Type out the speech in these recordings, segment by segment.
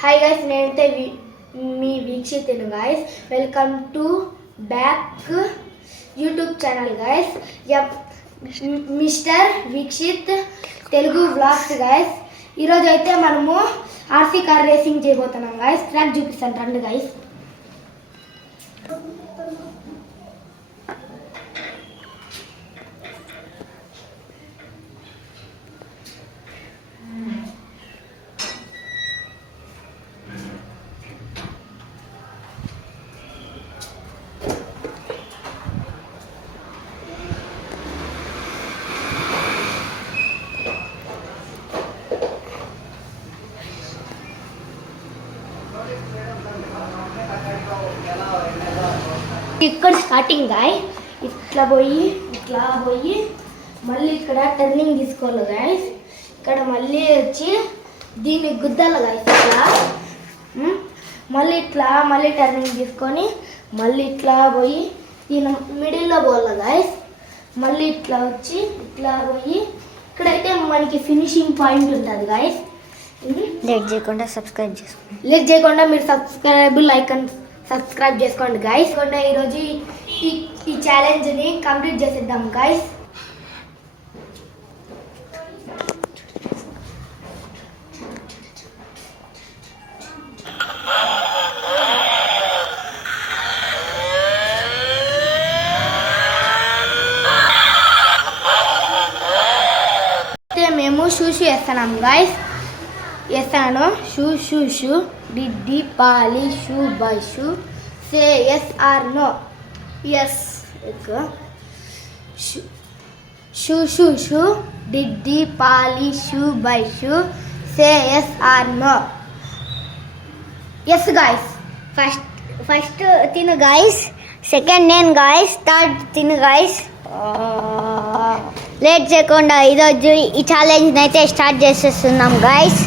Hi guys, నేనైతే మీ వీక్షితులు guys. Welcome to back YouTube channel guys. Mister Vikshith Telugu vlogs guys. ఈరోజు అయితే మనము ఆర్సీ కార్ రేసింగ్ చేయబోతున్నాం గైస్. ట్రాక్ చూపిస్తాను రండి గైస్. ఇక్కడ స్టార్టింగ్ గాయ్ ఇట్లా పోయి మళ్ళీ ఇక్కడ టర్నింగ్ తీసుకోవాలి గాయస్. ఇక్కడ మళ్ళీ వచ్చి దీన్ని గుద్దాలి గాయస్. ఇట్లా మళ్ళీ టర్నింగ్ తీసుకొని మళ్ళీ ఇట్లా పోయి దీని మిడిల్లో పోవాలి గాయస్. మళ్ళీ ఇట్లా వచ్చి ఇట్లా పోయి ఇక్కడైతే మనకి ఫినిషింగ్ పాయింట్ ఉంటుంది గాయస్. లేట్ చేయకుండా సబ్స్క్రైబ్ చేసుకోండి. లేట్ చేయకుండా మీరు లైక్ అండ్ సబ్స్క్రైబ్ చేసుకోండి గైస్. ఈరోజు ఈ ఛాలెంజ్ని కంప్లీట్ చేసేద్దాం గైస్. మేము షూ వేస్తున్నాం గైస్. వేస్తాను షూ డిడ్డి పాలి shoe by shoe. Say yes or no. Yes. Shoe డిడ్డి పాలి shoe by shoe. Say yes or no. Yes guys. First తిను గాయస్, సెకండ్ నేను గాయస్, థర్డ్ తిను గాయస్. లేట్ చేయకుండా ఈరోజు ఈ ఛాలెంజ్ని అయితే స్టార్ట్ చేసేస్తున్నాం గాయస్.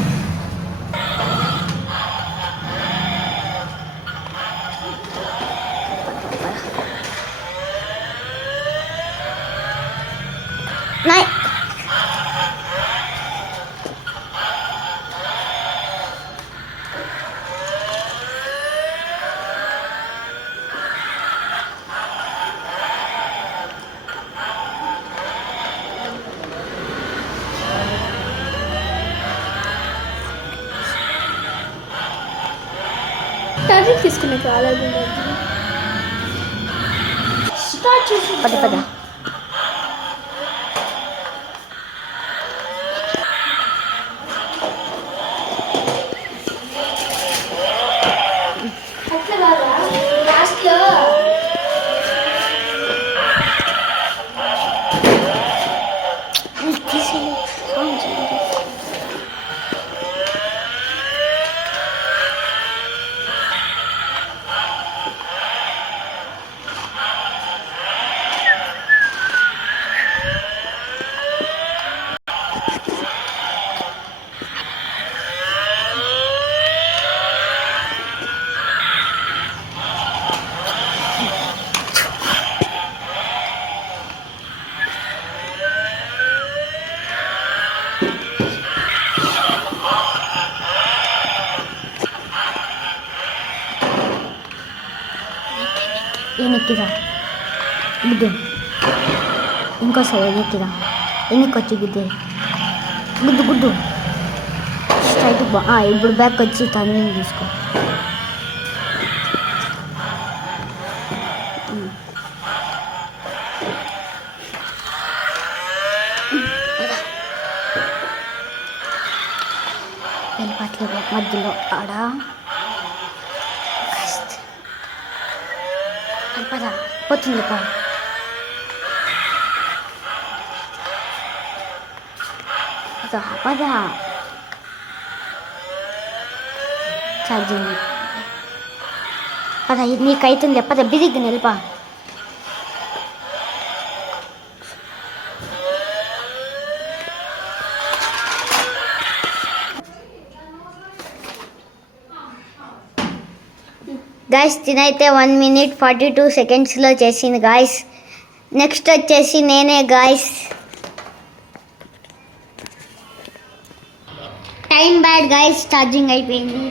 తీసుకునే కాలేదు. స్టార్ట్ చేసి పద ఎన్నికిరా గుద్దే, ఇంకోసారి ఎన్నికిరా, ఎన్నికొచ్చి గుద్దే, గుద్దు స్ట్రైట్. ఇప్పుడు బ్యాక్ వచ్చి టర్నింగ్ తీసుకో. వెళ్ళిపోట్లేదు మధ్యలో ఆడ పదా పోతుంది. పద ఛార్జింగ్ పద, నీకైతుంది పద, బిరిగ్గా నిలిపా. గాయస్ తినైతే 1 minute 42 secondsలో చేసింది గాయస్. నెక్స్ట్ వచ్చేసి నేనే guys. Time bad guys, charging అయిపోయింది.